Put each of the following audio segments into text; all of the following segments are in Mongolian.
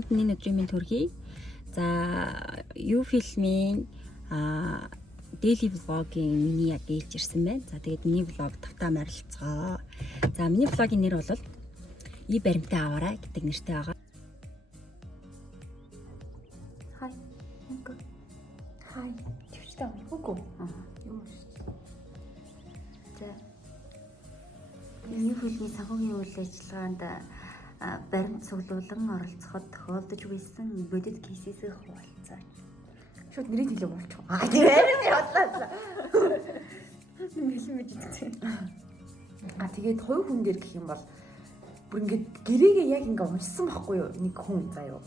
Бүгдэнд нь өдрийн мэнд төргий. За, юу фильмийн daily vlog-ийн миний яг ээлж ирсэн байна. За, тэгээд миний vlog тавтаа марилцгаа. За, миний vlog-ийн нэр бол "И баримтаа аваарай" гэдэг нэртэй байгаа. Хай. Үгүй. Хай. Төвчтэй үгүй. Юу вэ? За. Миний фильмийн санхүүгийн үйл ажиллагаанд баримт цуглуулан оролцоход тохиолдож байсан бодит кейсээс хуваалцаа. Шууд нэрийг хэлээ болчих. Тийм ээ ядлаа. Мэлмэд идсэн. Тэгээд хоёр хүн дээр гэх юм бол бүр ингээд гэрээгээ яг ингээд уншсан байхгүй юу? Нэг хүн заяа.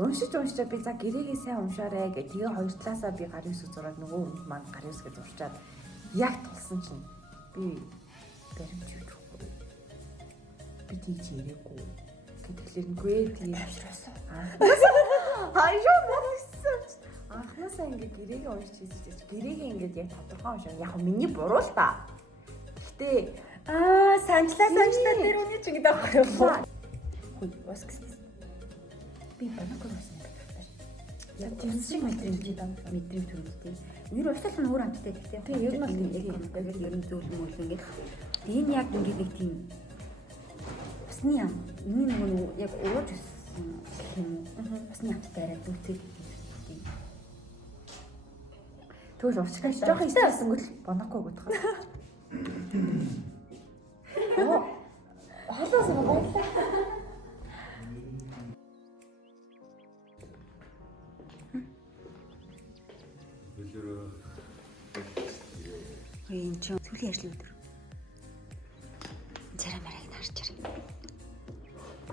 Уншиж би за гэрээгээ сайн уншаарай гэх. Тэгээ хоёр талаасаа би гар юус зураад нөгөө хүнд маань гар юус гэж урчаад яг тулсан чинь би баримт юу би тийж яриаггүй. Тэгэхээр нүгэ тийм авшраасан. Хаяа мөрсөн. Анхнаасаа ингээд гэрээгээ уншиж хийж гэрээгээ ингээд яг тодорхой уншаа. Яг миний буруу л та. Гэтэ санжлаа дээр үний ч ингэдэг байхгүй юу? Хүй бас гэсэн. Би банакор байсан. Яг тийм шиг мэдрэмж төрүүлдэг. Ер нь устал нь өөр амттай гэхдээ. Тийм ер нь бол яг ер нь зөвлөм үйл ингээд. Энэ яг ингээд нэг тийм басны юм. Энэ нөгөө яг ууж өссөн юм. Басны амттай арай дүүцэг тийм. Тэгвэл урчлагч жоох ихсэн гэл банакор гэдэг хаа. Хатаас баярлалаа. Энэ ч сүүлийн ажлын өдөр. Царай марыг харж ирээ.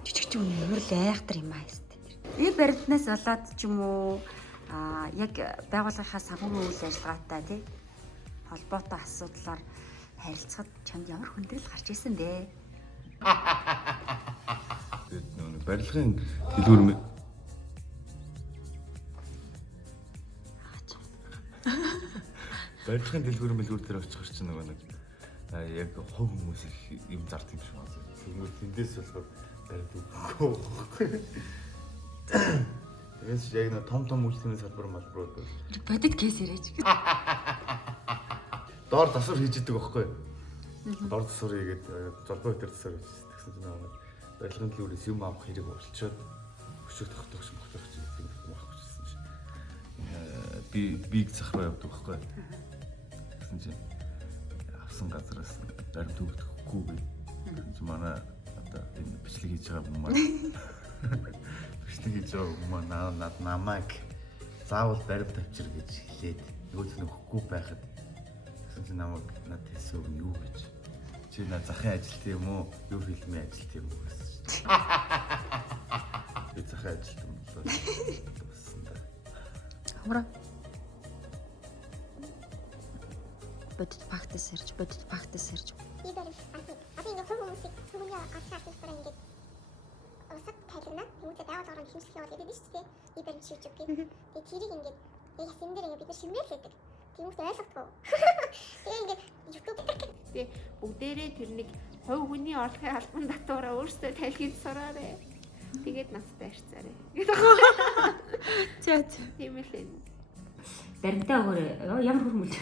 Жижиг ч юм уу айхтар юм аа хэвээр. Би баримтнаас болоод ч юм уу яг байгууллагынхаа санхүүгийн үйл ажиллагаатай тий холбоотой асуудлаар харилцахад чамд ямар хүндрэл гарч ирсэн бэ? Тэгээд нөгөө барилгын дэлгүүр барилгын дэлгүүр дээр очих чинь нөгөө нэг яг хов хүмүүс их юм зард юм шиг байна. Тэгмээ тэндээс болохоор барилт өгөхгүй. Тэгээс яг нэг том үйлчлэгийн салбар малбарууд Бодит кейс яриач. доор засвар хийж идэг байхгүй. Доор засвар хийгээд жолбоо өтер засвар хийж тэгсэн чинь нэг барилгын дэлгүүрээс юм авах хэрэг болчиход өшөө тогтоох юм гэдэг юм авахчихсан чинь биг захраа явдаг байхгүй. Тэгсэн чинь авсан газараас баримт өгөхгүй би. Манай одоо энэ бичлэг хийж байгаа хүмүүс маань бичлэг хийж байгаа хүмүүс маань намайг заавал баримт авчир гэж хэлээд нөгөөд нь өгөхгүй байхад чи намайг над хэлсэн үг юу гэж чи над захын ажилт юм уу юу фильмийн ажилт юм уу гэсэн чи би захын ажилт юм болоо дуусан да Хамра бодит фактс сэрж И баримт одоо энэ хов хүмүүсийг түүний гаргах хэлбэр ингээд усад тайлгна. Хүмүүстээ байгууллагаар хэмжлэх яваад байдаг шүү дээ. И баримт шивж үг гэх. Тэгээ тэрийг ингээд яг хэм дээр ингээд бид нар шивнээр л байдаг. Хүмүүст ойлгохгүй. Тэгээ ингээд YouTube тэгээ бүгдээрээ тэрнийг хувь хүний орлогын албан татвараа өөрсдөө тайлхиж сураарэ. Тэгээд надтай харьцаарай. За. Тийм л энэ. Баримтаа өгөөрэй. Ямар хөрмөлж.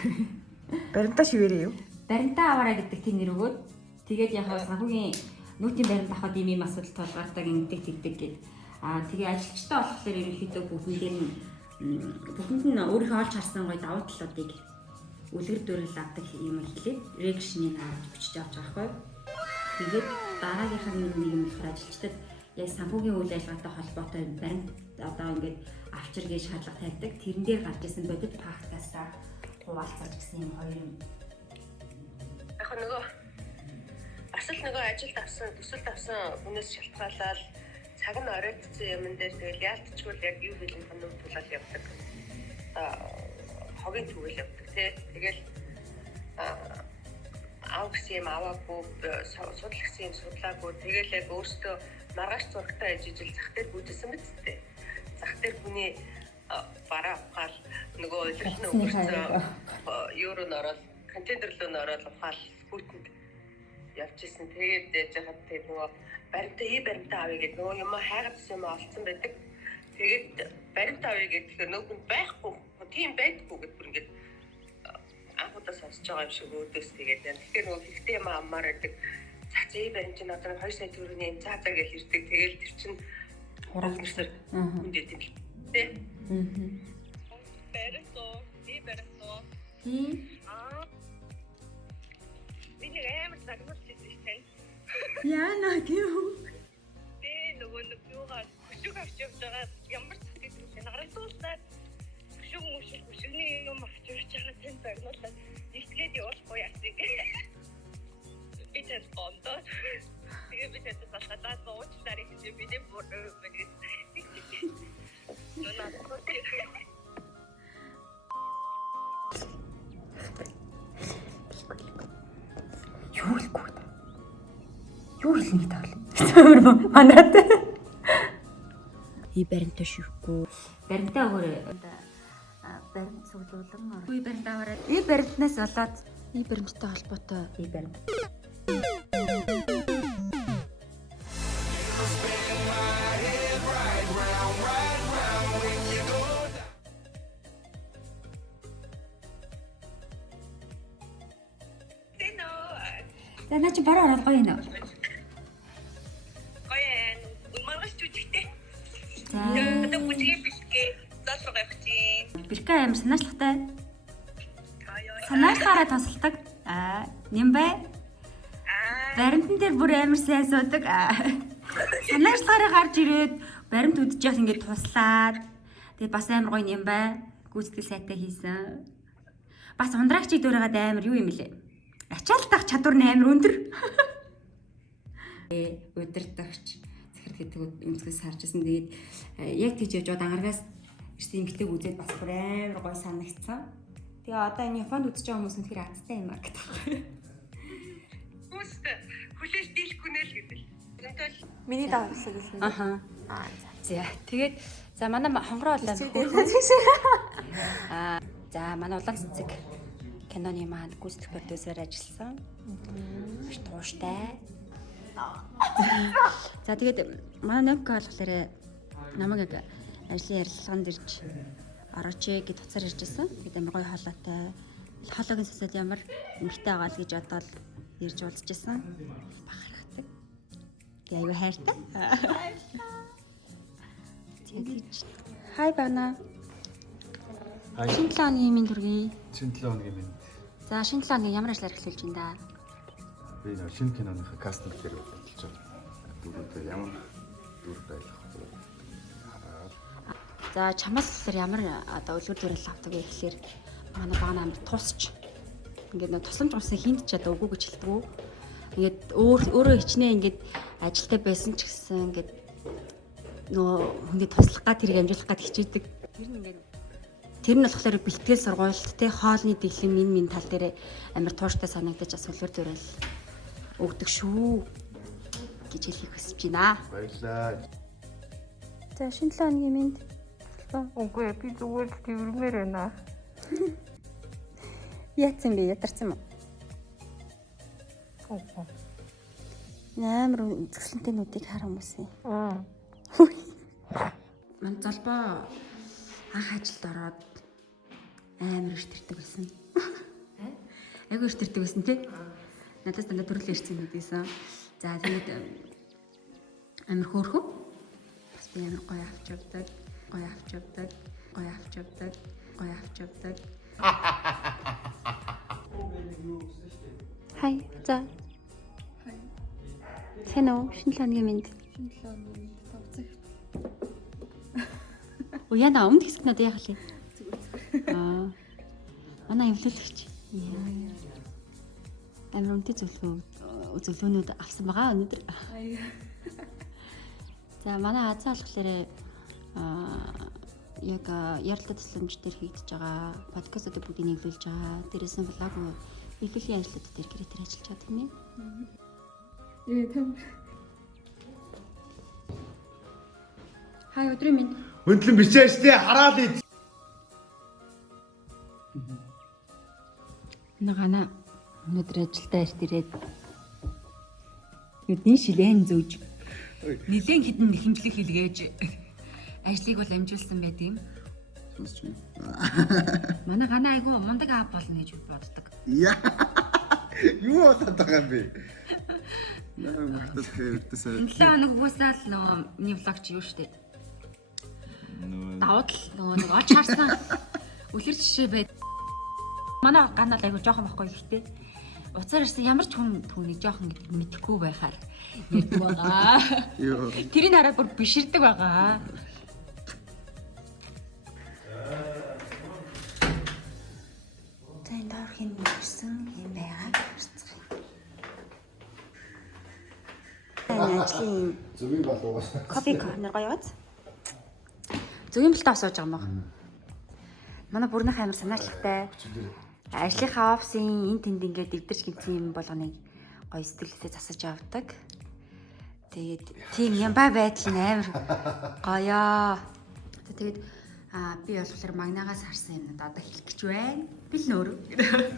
Баримтаа шивээрээ юу? Баримтаа аваарай гэдэг тийм нэр өгөөд тэгээд яг санхүүгийн нүүтийн баримт авахд ийм асуудал тулгардаг ингэдэг тэгдэг гэд. Тэгээ ажилчтай болохоор ерөнхийдөө бүгдэнд нь өөрийнхөө олж харсан гоё давуу талуудыг үлгэр дуурайл авдаг юм хэлээд реакшнийг авч бичиж авч байгаа байхгүй. Тэгээд дараагийнх нь нэг юм болохоор ажилчдад яг санхүүгийн үйл ажиллагаатай холбоотой баримт одоо ингээд авчир гэж шаардлага тавьдаг. Тэрэн дээр гарч ирсэн бодит фактасаа хуваалцаж гэсэн юм хоёр юм. Яг нөгөө бас л нөгөө ажилд авсан, төсөлд авсан хүнээс шалтгаалаад цаг нь оройтсон юмн дээр тэгэл яалтчгүй яг юу хэлэн тоног тулаал явдаг. Хогийн түгэл явдаг тий. Тэгэл аав гэсэн юм аваагүй, судал гэсэн юм судлаагүй. Тэгэл яг өөртөө маргааш зурагтай ажижил зах дээр бүжсэн биз дээ. Зах дээр хүний бараа ухаал нөгөө удирдал нь өгсөн юу руу н ороод контейнер руу н ороод ухаал хүүтэнд явж исэн. Тэгээд яж хаад тэгээд нөгөө баримтаа авъя гэдэг нөгөө юм хайгадсан юм олцсон байдаг. Тэгээд баримтаа авъя гэхээр нөгөө байхгүй. Тийм байдаггүй гэдэг бүр ингээд анхудаа сонсож байгаа юм шиг өөдөөс тэгээд байна. Тэгэхээр нөгөө хэрэгтэй юм аммаар байдаг. За зээ баримт чинь одоо 2 сая төгрөгийн юм цаа гэж ирдэг. Тэгээд тэр чинь хураалцсан хүн дээ тийм л тий. Баримтоо Миний амар загнуулсан шүү дээ. Яна тийм. Нөгөө юугаар хөшөг авч явж байгаа ямар ч зүйл юм харагдуулаад хөшөгний юм авч явж байгаа тань загнуулаад нийтлээд явуулахгүй яасыг. Би тэнд ондоо. Тэгээ би тэнд басгадаа суучлаар их юм би бүр мэгээс. Нуна Юу хэлнэ тавлаа. Манайд. И баримтаа шивхгүй. Баримтаа өгөөрэй. Баримт цуглуулан. И баримтаа аваарай. И баримтнаас болоод и баримттай холбоотой и баримт. За наа чи бараа ороод гоё юм. Одоо бүжгээ бэлгээ залуу явчихин. Бэрхэ аим санаачлагтай. Санаачлагаараа тосолдог. Нэмбай. Баримтан дээр бүр амар сайн суудаг. Санаачлагаараа гарч ирээд баримт үдчих яах ингээд туслаад. Тэгээд бас амар гоё нэмбай. Гүйцэтгэл сайтай хийсэн. Бас ундраагчид өөрөөд амар юу юм лээ. Ачаалтах чадвар нь амар өндөр. Удирдахч гэдэг өнцгөөс харж ирсэн. Тэгээд яг тийж явж бод ангаргаас ирсэн эмгтэйг үзээд бас бүр амар гоё санагдсан. Тэгээ одоо энэ Японд үзэж байгаа хүмүүс үнэхээр аттай юм аа гэдэг. Хүмүүст хүлээж дийлэхгүй нэ л гэдэг. Зөнтөл Миний давсан гэсэн. Аха. За тэгээд за манай хонгороо болоо. За манай улаан цэцэг киноны маань гүйцэтгэх продюсер ажилласан. Маш тууштай. За тэгээд манай Новка болохоор намайг ажлын ярилцлаганд ирж орооч гэж туцаар ирж байсан. Тэгээд амар гоё хоолойтой. Хоолойгийн сосод ямар эмхтэй байгаа л гэж бодоод ирж уулзж байсан. Бахархдаг. Тэгээд аюу хайртай. Тэгээд хай бана. Хай. Шинэ 7 оны минь төргий. Шинэ 7 өдрийн минь. За шинэ 7 оны ямар ажлаар эхлүүлж байна да? Би нэг шинэ киноныхаа кастинг дээр ажиллаж байгаа. Дөрөвдөө ямар дүр байх вэ? За чамаас болохоор ямар одоо үлгэр дуурайл авдаг вэ гэхэлэр манай баг намд тусч ингээд нөө тусламж гуйсан хинт ч одоо үгүй гэж хэлдэг. Ингээд өөрөө хичнээн ингээд ажилтай байсан ч гэсэн ингээд нөө хүндэд туслах гад тэрийг амжуулах гад хичээдэг. Тэр нь болохоор бэлтгэл сургуульд те хоолны дэглэм минь тал дээр амар тууштай санагдаж бас үлгэр дуурайл өгдөг шүү гэж хэлхийг хүсэж байна. Баярлалаа. За шинэ 7 оны минь Үгүй би зүгээр л тэрмээр байна. яатсан бэ? Ядарсан юм уу? Амар зөвлөнтэй нүдийг хар хүмүүс юм. Ман залбаа анх ажилд ороод амар иртэрдэг байсан. Айгу иртэрдэг байсан тий. Надаас дандаа төрөлөө ирсэн нүдээсэн. За тэгээд амар хөөрхөн. Бас би амар гоё авч явдаг. Гоё авч явдаг. Хай, за. Тэнэ шинэ лоны минь. Уяна өмнө хэсэг надад яах вэ? Манай эвлүүлэгч. Амар үнэтэй зөвлөгөөнүүд авсан байгаа өнөөдөр. За манай Азаа болохоор яг яралтай тусламж дээр хийгдэж байгаа подкастууд бүгдийг нэвлүүлж байгаа. Дээрээс нь блог хэлхүүлийн ажлууд дээр гэрэтээр ажиллаж байгаа тийм ээ. Хай өдрийн минь. Өндлөн бичээш тий хараад ий. Нагана өнөөдөр ажилдаа ирээд Нүдний шилэн зөөж. Нилээн хідэн нэхэмжлэг хэлгээж ажлыг бол амжуулсан байт юм. Сонсч байна. Манай гана айгу мундаг аав болно гэж боддог. Яа. Юу болоод байгаа юм бэ? Наа мартах хэрэгтэйсээ. 7 хоног угсаал нөгөө миний влогч юу штэ. Даваад л нөгөө нэг олж харсан. Үлгэр жишээ байд. Манай гана л айгу жоохон байхгүй ихтэй. Уцаар ирсэн ямар ч хүн түүнийг жоохон гэдэг мэдэхгүй байхаар ярьдаг байгаа. Йоо. Тэрийг хараад бүр биширдэг байгаа. Тэн дөрхин ирсэн юм байгааг харцгаая. Ажлын Зүгийн болов. кофе корнер гоёоц. Зөвгийн бэлтээ асууж байгаа юм байна. Манай бүрнийх амар санаачлагтай. Ажлынхаа офисын эн тэнд ингээд дэвдэрч гинцэн юм болгоныг гоё сэтгэлдээ засаж авдаг. Тэгээд тийм ямбай байдал нь амар гоёо. Тэгээд би болохоор магнагаас харсан юмнууд одоо хэлэх гэж байна. Бил нөр.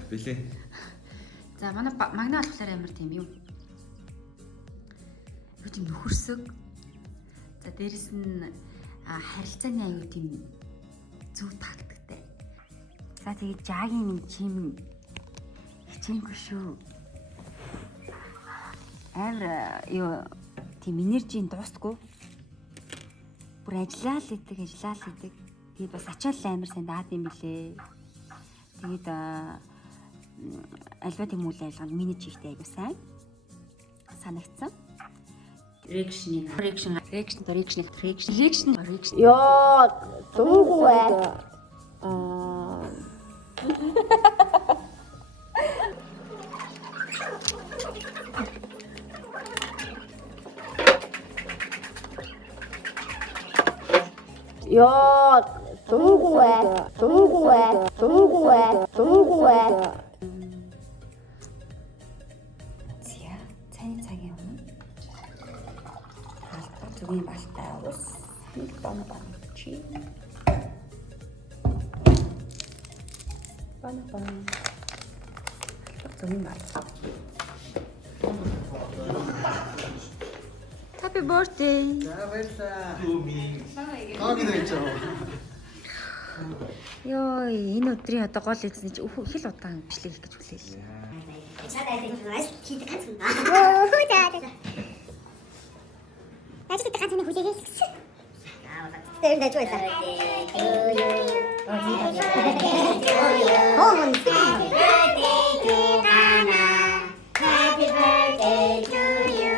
Билээ. За манай магна болохоор амар тийм юм. Юу тийм нөхөрсөг. За дээрэс нь харилцааны аюу тийм зөв тактиктэй. За тэгээд жаагийн минь чим хичээнгүй шүү. Амар юу тийм энержийн дуустгүй. Бүр ажиллаа л идэг. Тэгээд бас ачаал амар сайн даад юм билээ. Тэгээд альва тийм үйл ажиллагаанд менеж хийхдээ аягүй сайн санагдсан. Реакшн. Ёо, дуугүй бай. Ёо, дуугүй бай. Зя, цайны цагийн өмнө хаалтаа зүгийн балтай ус нэг бана чи. Бана. Зүгийн балтай. Happy birthday. Йоо, энэ өдрийн одоо гол эзэн чи хэл удаан бичлэг хийх гэж хүлээл. Ажлаа хийдэг ганц юм. Ажлаа ганц нэг хүлээгээл гэсэн. Тэр дэж байлаа. Happy birthday to you.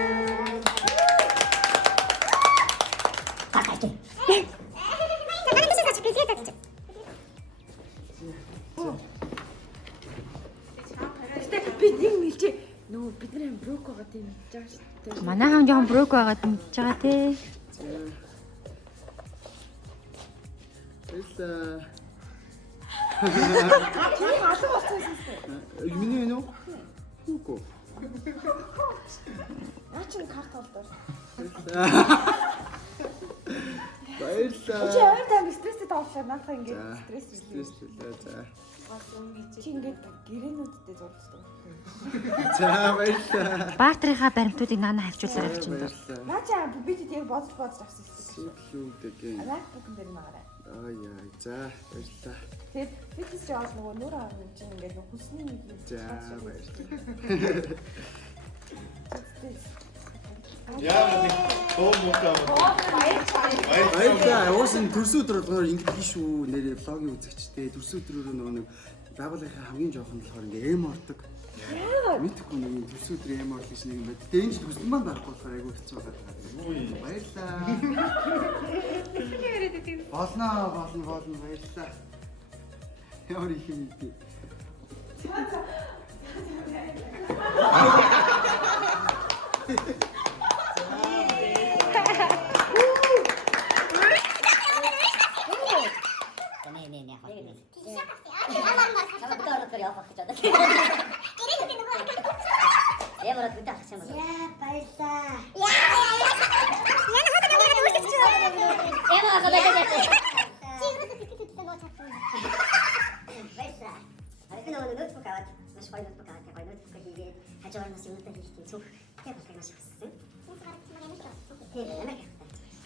Бид нэг нэлж нөгөө бид нар брок байгаа тийм жаа шүү дээ. Манайхан жоохон брок байгаад мэдж байгаа те. Элла. Миний нөө. Хүүко. Наачин карт олдоо. Баярлаа. Чи ямар тайм стресстэй тавлаа наахаа ингээд стресс Баярлалаа. За. чи ингээд гэрээнүүдтэй зурдаг. За баярлалаа. Баатрийнхаа баримтуудыг наана хавчуулаад авчих юм даа. Наача бид яг бодож авсан шүү дээ. Сүүлүүд гэн. Лаптопн дээр магараа. Яа. За баярлалаа. Тэгээд фитнес жаал нөгөө нүр аав юм чинь ингээд хүсний нэг юм. За баярлалаа. Яа, тоо муутай. Баярлалаа. Уусан төрсөн өдөр болохоор ингэдэг шүү. Нэрээ влогийн үзэгчтэй төрсөн өдрөөр нөгөө нэг байгууллагын хамгийн жоохон болохоор ингээ эм ордог. Мэдхгүй нэг төрсөн өдөр эм орлох гэж нэг юм байна. Тэгээ энэ жил хүссэн маань байхгүй болохоор айгүй хэцүү байгаа. Баярлалаа. Болно баярлалаа. Ямар их юм бэ?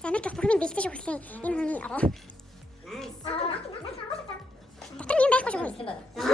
За Америк бүх юм бэлтэж өгсөн энэ хүний доктор юм байхгүй шүү.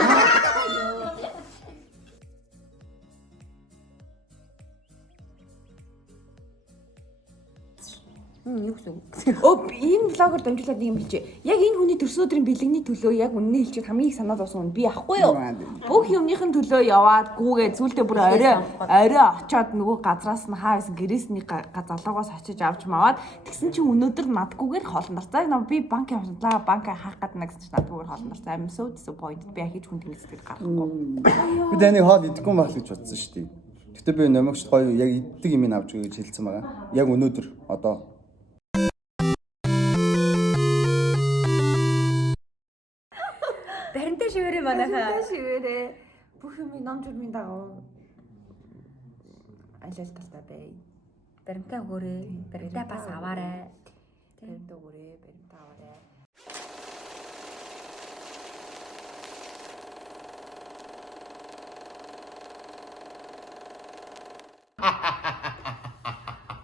Юу гэсэн үг? Энэ блогоор дамжуулаад нэг юм хэлчихэ. Яг энэ хүний төрсөн өдрийн бэлгэний төлөө яг үнэн хэлчихвэл хамгийн их санаад авсан нь би ахгүй юу? Бүх юмныхын төлөө яваад гүүгээ зүйлдэ бүр орой очоод нөгөө газраас нь хаавс гэрээсний залуугаас очиж авч маваад тэгсэн чинь өнөөдөр надгүйгээр хоолнор. За би банк явуулаа, банк хаах гэдэг нэг чинь надгүйгээр хоолнор. I'm so disappointed. Би ахиж хүн тэгнэ сэтгэл гарахгүй. Би таны хоол идэхгүй байх гэж бодсон шүү дээ. Гэтэ би номогч гоё яг иддэг юм авч өгье гэж хэлсэн байгаа. Яг өнөөдөр одоо Баримтаа шивэрээ манайхаа. Шивэрээ. Бүх юм ном журмын дагуу айлталтаа бай. Баримтаа өгөөрэй. Баримтаа бас аваарай. Баримтаа өгөөрэй, баримтаа аваарай.